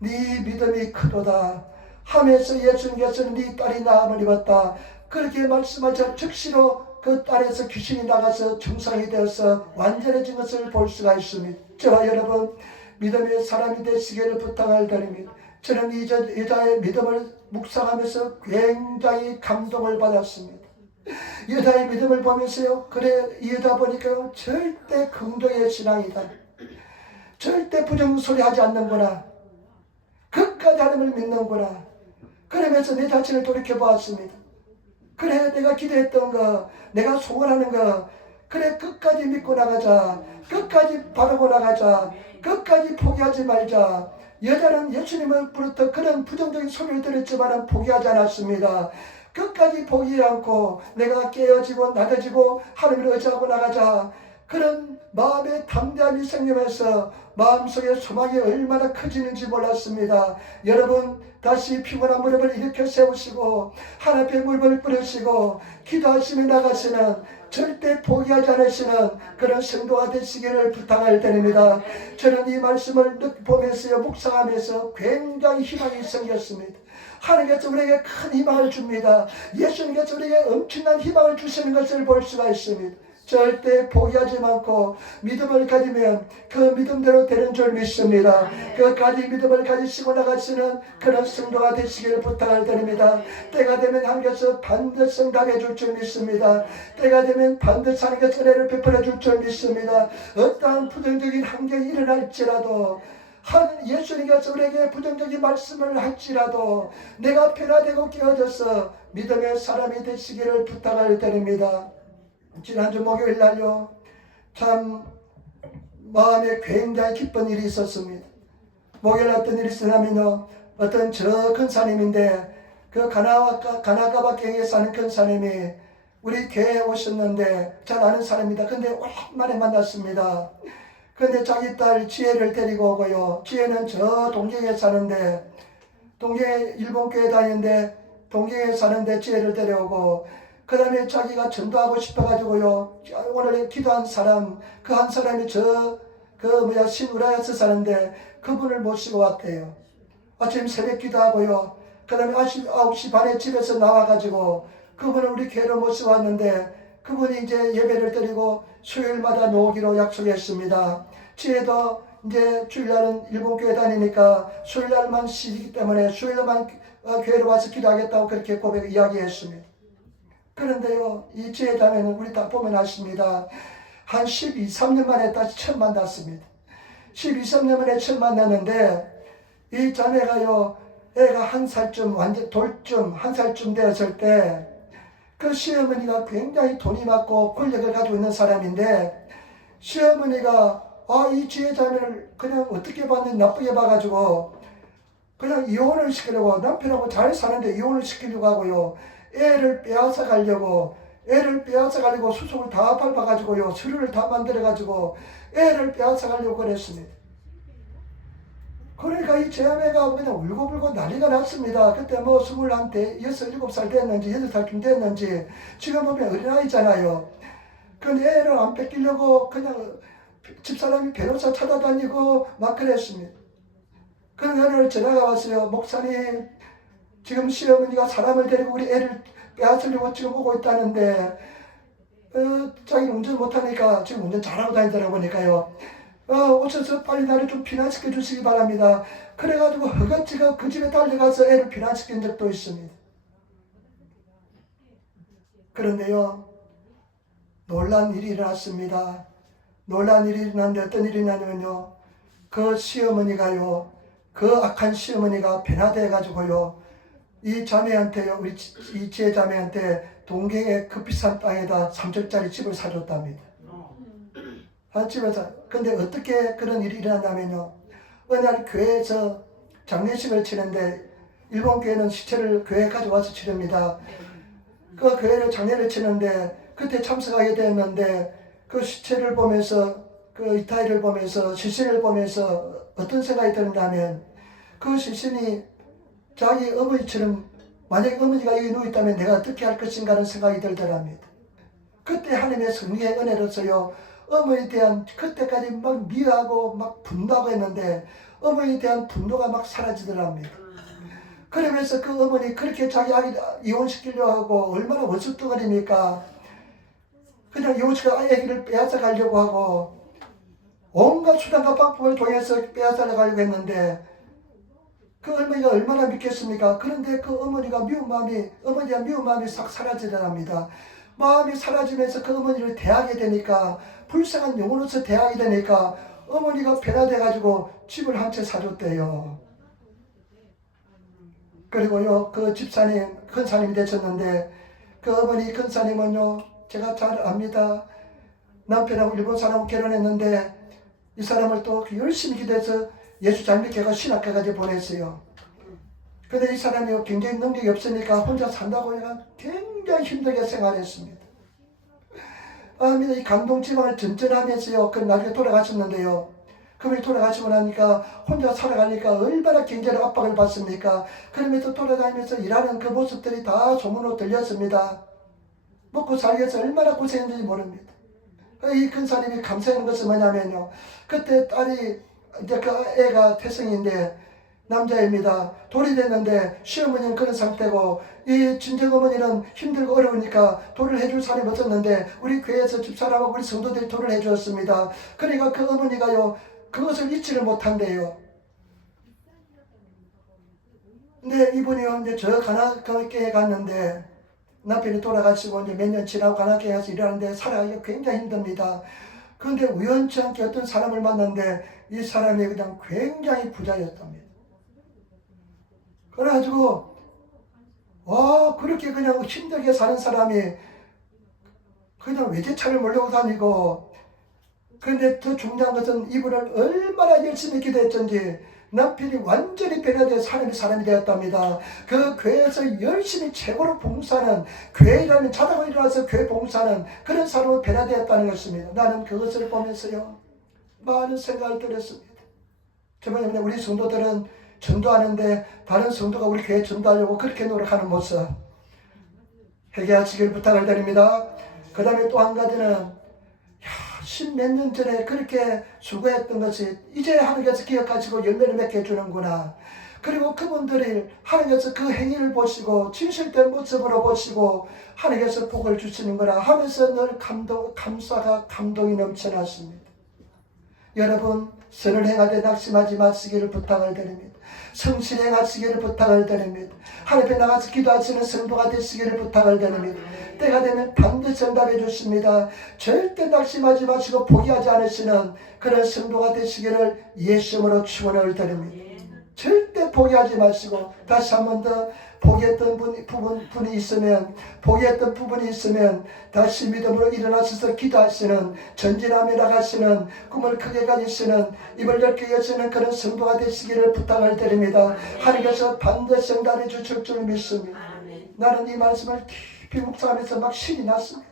네 믿음이 크도다 하면서 예수님께서는 네 딸이 나음을 입었다 그렇게 말씀하자 즉시로 그 딸에서 귀신이 나가서 정상이 되어서 완전해진 것을 볼 수가 있습니다. 저와 여러분 믿음의 사람이 되시기를 부탁을 드립니다. 저는 이 여자의 믿음을 묵상하면서 굉장히 감동을 받았습니다. 여자의 믿음을 보면서요, 그래 이 여자 보니까 절대 긍정의 신앙이다. 절대 부정소리 하지 않는구나. 끝까지 하나님을 믿는구나. 그러면서 내 자신을 돌이켜보았습니다. 그래 내가 기도했던 거, 내가 소원하는 거, 그래 끝까지 믿고 나가자. 끝까지 바르고 나가자. 끝까지 포기하지 말자. 여자는 예수님을 부르던 그런 부정적인 소리를 들었지만 포기하지 않았습니다. 끝까지 포기하지 않고 내가 깨어지고 낮아지고 하나님을 의지하고 나가자. 그런 마음의 담대함이 생기면서 마음속에 소망이 얼마나 커지는지 몰랐습니다. 여러분 다시 피곤한 무릎을 일으켜 세우시고 하나님의 무릎을 꿇으시고 기도하시며 나가시는 절대 포기하지 않으시는 그런 성도가 되시기를 부탁을 드립니다. 저는 이 말씀을 보면서요 묵상하면서 굉장히 희망이 생겼습니다. 하나님께서 우리에게 큰 희망을 줍니다. 예수님께서 우리에게 엄청난 희망을 주시는 것을 볼 수가 있습니다. 절대 포기하지 않고 믿음을 가지면 그 믿음대로 되는 줄 믿습니다. 끝까지 믿음을 가지시고 나가시는 그런 성도가 되시기를 부탁을 드립니다. 때가 되면 하나님께서 반드시 응답해 줄 줄 믿습니다. 때가 되면 반드시 하나님께서 은혜를 베풀어 줄 줄 믿습니다. 어떠한 부정적인 환경이 일어날지라도 예수님께서 우리에게 부정적인 말씀을 할지라도 내가 변화되고 깨어져서 믿음의 사람이 되시기를 부탁을 드립니다. 지난주 목요일 날요 참 마음에 굉장히 기쁜 일이 있었습니다. 목요일 어떤 일이 있었냐면요, 어떤 저 근사님인데 그 가나가바경에 사는 근사님이 우리 교회에 오셨는데 잘 아는 사람입니다. 근데 오랜만에 만났습니다. 근데 자기 딸 지혜를 데리고 오고요, 지혜는 저 동경에 사는데 동경에 일본 교회 다니는데 동경에 사는데 지혜를 데려오고 그 다음에 자기가 전도하고 싶어가지고요 오늘 기도한 사람 그 한 사람이 신우라에서 사는데 그분을 모시고 왔대요. 아침 새벽 기도하고요 그 다음에 9시 반에 집에서 나와가지고 그분을 우리 교회로 모시고 왔는데 그분이 이제 예배를 드리고 수요일마다 나오기로 약속했습니다. 지혜도 이제 주일날은 일본 교회 다니니까 수요일날만 쉬기 때문에 수요일날만 교회로 와서 기도하겠다고 그렇게 이야기했습니다. 그런데요, 이 지혜 자매는 우리 다 보면 아십니다. 한 12, 13년 만에 다시 처음 만났습니다. 12, 13년 만에 처음 만났는데 이 자매가요, 애가 한 살쯤, 완전 돌쯤, 한 살쯤 되었을 때 그 시어머니가 굉장히 돈이 많고 권력을 가지고 있는 사람인데 시어머니가 이 지혜 자매를 그냥 어떻게 봤는지 나쁘게 봐가지고 그냥 이혼을 시키려고, 남편하고 잘 사는데 이혼을 시키려고 하고요. 애를 빼앗아 가려고 수속을 다 밟아가지고요 서류를 다 만들어가지고 애를 빼앗아 가려고 그랬습니다. 그러니까 이 제아매가 그냥 울고불고 난리가 났습니다. 그때 뭐 26, 7살 됐는지 8살쯤 됐는지 지금 보면 어린아이잖아요. 근데 애를 안 뺏기려고 그냥 집사람이 변호사 찾아다니고 막 그랬습니다. 그런 하나를 전화가 왔어요. 목사님, 지금 시어머니가 사람을 데리고 우리 애를 빼앗으려고 지금 오고 있다는데 자기는 운전 못하니까 지금 운전 잘하고 다니더라 보니까요. 오셔서 빨리 나를 좀 피난시켜 주시기 바랍니다. 그래가지고 허겁지겁 그 집에 달려가서 애를 피난시킨 적도 있습니다. 그런데요, 놀란 일이 일어났습니다. 놀란 일이 일어났는데 어떤 일이 일어나냐면요, 그 시어머니가요, 그 악한 시어머니가 변화돼가지고요, 이 자매한테요, 이 제 자매한테 동경의 그 비싼 땅에다 3절짜리 집을 사줬답니다. 한 집에서. 근데 어떻게 그런 일이 일어났냐면요, 어느 날 교회에서 장례식을 치는데, 일본 교회는 시체를 교회에 가져와서 치릅니다. 그 교회를 장례를 치는데 그때 참석하게 되었는데, 그 시체를 보면서, 그 이타이를 보면서, 시신을 보면서 어떤 생각이 드는가면, 그 시신이 자기 어머니처럼, 만약에 어머니가 여기 누워있다면 내가 어떻게 할 것인가 하는 생각이 들더랍니다. 그때 하나님의 성령의 은혜로서요, 어머니에 대한 그때까지 막 미워하고 막 분노하고 했는데 어머니에 대한 분노가 막 사라지더랍니다. 그러면서 그 어머니 그렇게 자기 아기 이혼시키려고 하고 얼마나 원수덩어리입니까? 그냥 이혼시켜 아기를 빼앗아 가려고 하고 온갖 수단과 방법을 통해서 빼앗아 가려고 했는데, 그 어머니가 얼마나 믿겠습니까? 그런데 그 어머니가 어머니의 미운 마음이 싹 사라지더랍니다. 마음이 사라지면서 그 어머니를 대하게 되니까, 불쌍한 영혼으로서 대하게 되니까 어머니가 변화돼가지고 집을 한 채 사줬대요. 그리고요, 그 집사님, 큰사님이 되셨는데, 그 어머니 큰사님은요, 제가 잘 압니다. 남편하고 일본 사람하고 결혼했는데, 이 사람을 또 열심히 기도해서 예수 잘 믿게 신학교까지 보냈어요. 근데 이 사람이 굉장히 능력이 없으니까 혼자 산다고 해가 굉장히 힘들게 생활했습니다. 이 감동지방을 전전하면서요, 그 나중에 돌아가셨는데요. 그분이 돌아가시고 나니까 혼자 살아가니까 얼마나 굉장히 압박을 받습니까? 그러면서 돌아다니면서 일하는 그 모습들이 다 소문으로 들렸습니다. 먹고 살기 위해서 얼마나 고생했는지 모릅니다. 이 큰사님이 감사하는 것은 뭐냐면요, 그때 딸이, 이제 그 애가 태성인데 남자입니다. 돌이 됐는데 시어머니는 그런 상태고, 이 친정어머니는 힘들고 어려우니까 돌을 해줄 사람이 없었는데 우리 교회에서 집사람하고 우리 성도들이 돌을 해주었습니다. 그러니까 그 어머니가요, 그것을 잊지를 못한대요. 근데 이분이요, 이제 저 가나교회에 갔는데, 남편이 돌아가시고 이제 몇 년 지나고 가나교회 가서 일하는데 살아가기가 굉장히 힘듭니다. 그런데 우연치 않게 어떤 사람을 만났는데 이 사람이 그냥 굉장히 부자였답니다. 그래가지고 그렇게 그냥 힘들게 사는 사람이 그냥 외제차를 몰려고 다니고, 그런데 더 중요한 것은 이분을 얼마나 열심히 기도했던지 남편이 완전히 변화되어 사람이 되었답니다. 그 교회에서 열심히 최고로 봉사하는, 교회라는 자다가 일어나서 교회 봉사하는 그런 사람으로 변화되었다는 것입니다. 나는 그것을 보면서요, 많은 생각을 들었습니다. 정말 우리 성도들은 전도하는데 다른 성도가 우리 교회에 전도하려고 그렇게 노력하는 모습 회개하시길 부탁을 드립니다. 그 다음에 또 한 가지는, 십몇 년 전에 그렇게 수고했던 것이 이제 하나님께서 기억하시고 열매를 맺게 해주는구나. 그리고 그분들이 하나님께서 그 행위를 보시고 진실된 모습으로 보시고 하나님께서 복을 주시는구나 하면서 늘 감사가 감동이 넘쳐났습니다. 여러분, 선을 행하되 낙심하지 마시기를 부탁을 드립니다. 성실 행하시기를 부탁을 드립니다. 하나님 앞에 나가서 기도하시는 성도가 되시기를 부탁을 드립니다. 때가 되면 반드시 응답해 주십니다. 절대 낙심하지 마시고 포기하지 않으시는 그런 성도가 되시기를 예수님으로 축원을 드립니다. 절대 포기하지 마시고, 다시 한 번 더 포기했던 부분이 있으면 다시 믿음으로 일어나셔서 기도하시는, 전진하며 나가시는, 꿈을 크게 가지시는, 입을 넓게 여시는 그런 성도가 되시기를 부탁을 드립니다. 하나님께서 반드시 응답해 주실 줄 믿습니다. 나는 이 말씀을 깊이 묵상하면서 막 신이 났습니다.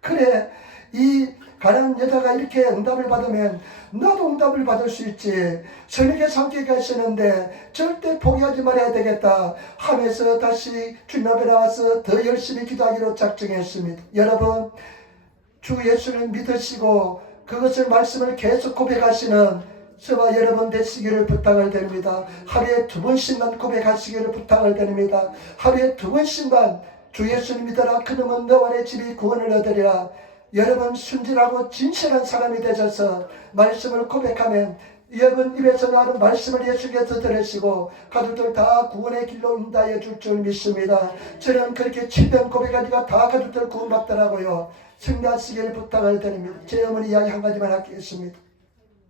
그래, 이 가난한 여자가 이렇게 응답을 받으면 나도 응답을 받을 수 있지. 저녁에 함께 가시는데 절대 포기하지 말아야 되겠다 하면서 다시 주님 앞에 나와서 더 열심히 기도하기로 작정했습니다. 여러분, 주 예수를 믿으시고 그것을 말씀을 계속 고백하시는 저와 여러분 되시기를 부탁을 드립니다. 하루에 2번씩만 고백하시기를 부탁을 드립니다. 하루에 2번씩만 주 예수를 믿어라, 그놈은 너와 내 집이 구원을 얻으리라. 여러분 순진하고 진실한 사람이 되셔서 말씀을 고백하면 여러분 입에서 나오는 말씀을 예수께서 들으시고 가족들 다 구원의 길로 인도하여 줄 줄 믿습니다. 저는 그렇게 7년 고백하니까 다 가족들 구원받더라고요. 승리하시길 부탁을 드립니다. 제 어머니 이야기 한 가지만 하겠습니다.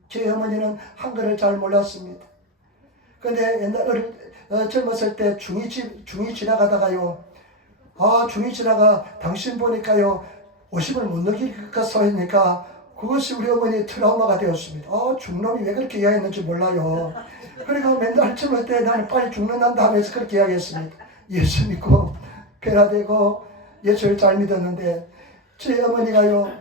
제 어머니는 한글을 잘 몰랐습니다. 근데 옛날 젊었을 때 중이 지나가다가요. 중이 지나가 당신 보니까요 50을 못 넘길 것 써있으니까 그것이 우리 어머니의 트라우마가 되었습니다. 중놈이 왜 그렇게 이야기했는지 몰라요. 그러니까 맨날 젊을 때 나는 빨리 죽는단다 하면서 그렇게 이야기했습니다. 예수 믿고 변화되고 예수를 잘 믿었는데 저희 어머니가요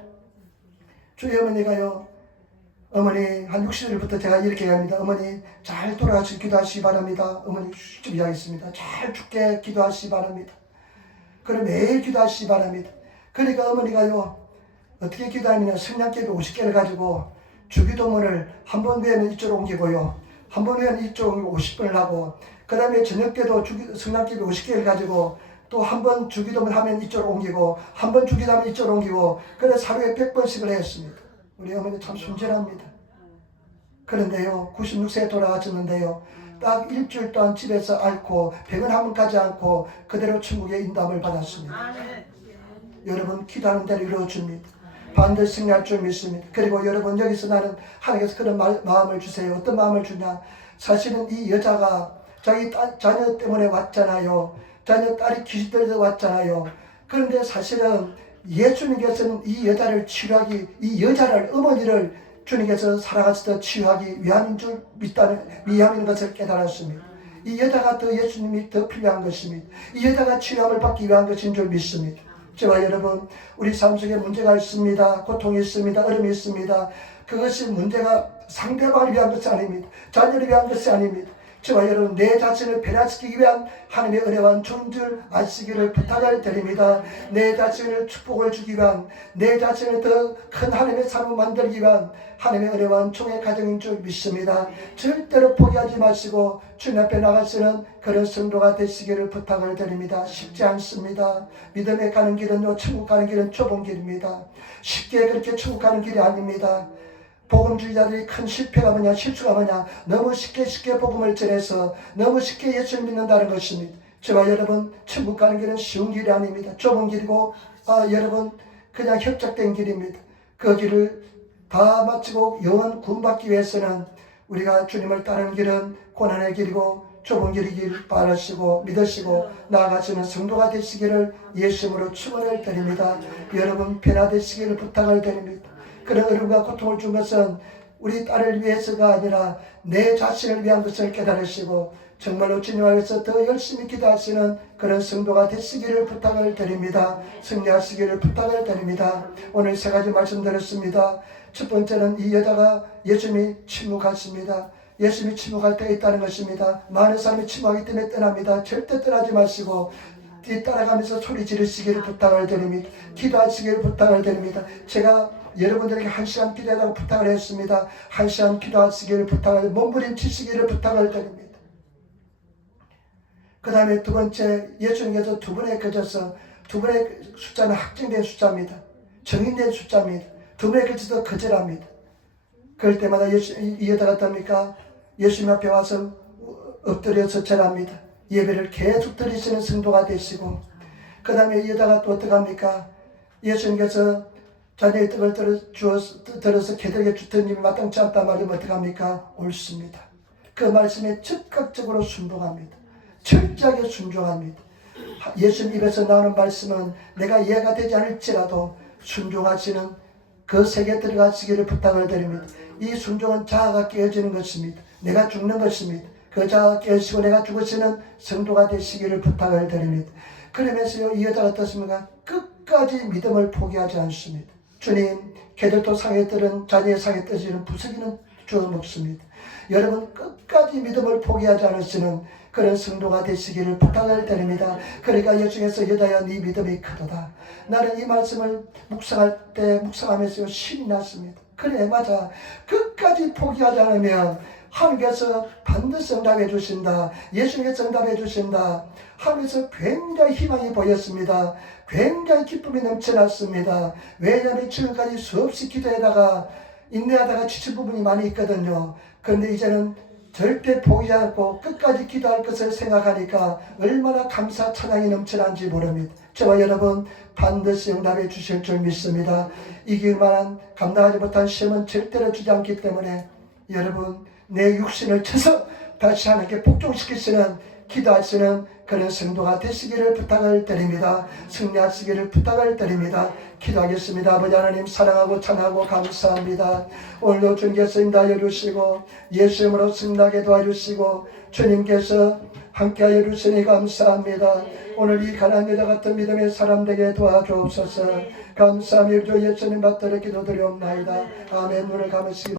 어머니 한 60일부터 제가 이렇게 이야기합니다. 어머니 잘 돌아가시 기도하시기 바랍니다. 어머니 쭉 이야기했습니다. 잘 죽게 기도하시기 바랍니다. 그럼 매일 기도하시기 바랍니다. 그러니까 어머니가요 어떻게 기도하느냐 성냥개비 50개를 가지고 주기도문을 한 번 후에는 이쪽으로 옮기고요 한 번 후에는 이쪽으로 50번을 하고 그 다음에 저녁 때도 성냥개비 50개를 가지고 또 한 번 주기도문 하면 이쪽으로 옮기고 한 번 주기도문 이쪽으로 옮기고 그래서 하루에 100번씩을 했습니다. 우리 어머니 참 순진합니다. 그런데요 96세에 돌아가셨는데요 딱 일주일 동안 집에서 앓고 병원 한 번 가지 않고 그대로 천국의 인도함을 받았습니다. 여러분 기도하는 대로 이루어집니다. 반드시 승리할 줄 믿습니다. 그리고 여러분 여기서 나는 하나님께서 그런 마음을 주세요. 어떤 마음을 주냐. 사실은 이 여자가 자기 자녀 때문에 왔잖아요. 자녀 딸이 귀신 들려서 왔잖아요. 그런데 사실은 예수님께서는 이 여자를 치유하기 이 여자를 어머니를 주님께서 살아가셔서 치유하기 위함인 줄 위함인 것을 깨달았습니다. 이 여자가 더 예수님이 더 필요한 것입니다. 이 여자가 치유함을 받기 위한 것인 줄 믿습니다. 저와 여러분 우리 삶 속에 문제가 있습니다. 고통이 있습니다. 어려움이 있습니다. 그것이 문제가 상대방을 위한 것이 아닙니다. 자녀를 위한 것이 아닙니다. 저와 여러분 내 자신을 변화시키기 위한 하나님의 은혜와 좋은 줄 아시기를 부탁을 드립니다. 내 자신을 축복을 주기 위한 내 자신을 더 큰 하나님의 삶을 만들기 위한 하나님의 은혜와 총의 가정인 줄 믿습니다. 절대로 포기하지 마시고 주님 앞에 나가시는 그런 성도가 되시기를 부탁을 드립니다. 쉽지 않습니다. 믿음에 가는 길은요 천국 가는 길은 좁은 길입니다. 쉽게 그렇게 천국 가는 길이 아닙니다. 복음주의자들이 큰 실패가 뭐냐 실수가 뭐냐 너무 쉽게 복음을 전해서 너무 쉽게 예수를 믿는다는 것입니다. 저와 여러분 천국 가는 길은 쉬운 길이 아닙니다. 좁은 길이고 여러분 그냥 협착된 길입니다. 그 길을 다 마치고 영원 구원받기 위해서는 우리가 주님을 따르는 길은 고난의 길이고 좁은 길이길 바라시고 믿으시고 나아가시는 성도가 되시기를 예수님으로 축원을 드립니다. 여러분 변화되시기를 부탁을 드립니다. 그런 어려움과 고통을 준 것은 우리 딸을 위해서가 아니라 내 자신을 위한 것을 깨달으시고 정말로 주님 앞에서 더 열심히 기도하시는 그런 성도가 되시기를 부탁을 드립니다. 승리하시기를 부탁을 드립니다. 오늘 세 가지 말씀드렸습니다. 첫 번째는 이 여자가 예수님이 침묵하십니다. 예수님이 침묵할 때 있다는 것입니다. 많은 사람이 침묵하기 때문에 떠납니다. 절대 떠나지 마시고 뒤따라가면서 소리 지르시기를 부탁을 드립니다. 기도하시기를 부탁을 드립니다. 제가 여러분들에게 1시간 기도하라고 부탁을 했습니다. 1시간 기도하시기를 부탁을 몸부림치시기를 부탁을 드립니다. 그 다음에 두 번째 예수님께서 두 번에 거쳐서 두 번의 숫자는 확정된 숫자입니다. 정인된 숫자입니다. 두 번에 거쳐서 거절합니다. 그럴 때마다 이 여자가 어떻습니까? 예수님 앞에 와서 엎드려서 절합니다. 예배를 계속 드리시는 성도가 되시고 그 다음에 이 여자가 또 어떡합니까? 예수님께서 자녀의 떡을 들어서 개들에게 주더니 마땅치 않단 말이면 어떡합니까? 옳습니다. 그 말씀에 즉각적으로 순종합니다. 철저하게 순종합니다. 예수님 입에서 나오는 말씀은 내가 이해가 되지 않을지라도 순종하시는 그 세계에 들어가시기를 부탁을 드립니다. 이 순종은 자아가 깨어지는 것입니다. 내가 죽는 것입니다. 그 자아가 깨어지고 내가 죽으시는 성도가 되시기를 부탁을 드립니다. 그러면서요 이 여자가 어떻습니까? 끝까지 믿음을 포기하지 않습니다. 주님, 개들도 상의 뜰은 자녀의 상의 뜰지는 부서기는 주어 먹습니다. 여러분 끝까지 믿음을 포기하지 않으시는 그런 성도가 되시기를 부탁을 드립니다. 그러니까 예수께서 여자야 네 믿음이 크도다. 나는 이 말씀을 묵상할 때 묵상하면서 신이 났습니다. 그래 맞아. 끝까지 포기하지 않으면 하나님께서 반드시 응답해 주신다. 예수님께서 응답해 주신다 하면서 굉장히 희망이 보였습니다. 굉장히 기쁨이 넘쳐났습니다. 왜냐하면 지금까지 수없이 기도하다가 인내하다가 지친 부분이 많이 있거든요. 그런데 이제는 절대 포기하지 않고 끝까지 기도할 것을 생각하니까 얼마나 감사 찬양이 넘쳐난지 모릅니다. 저와 여러분 반드시 응답해 주실 줄 믿습니다. 이길 만한 감당하지 못한 시험은 절대로 주지 않기 때문에 여러분 내 육신을 쳐서 다시 하나님께 복종시키시는 기도하시는 그런 성도가 되시기를 부탁을 드립니다. 승리하시기를 부탁을 드립니다. 기도하겠습니다. 아버지 하나님 사랑하고 찬양하고 감사합니다. 오늘도 주님께서 인도하여 주시고 예수님으로 승리하게 도와주시고 주님께서 함께하여 주시니 감사합니다. 오늘 이 가난한 여자 같은 믿음의 사람 되게 도와주옵소서. 감사합니다. 예수님 받들어 기도드리옵나이다. 아멘. 눈을 감으시기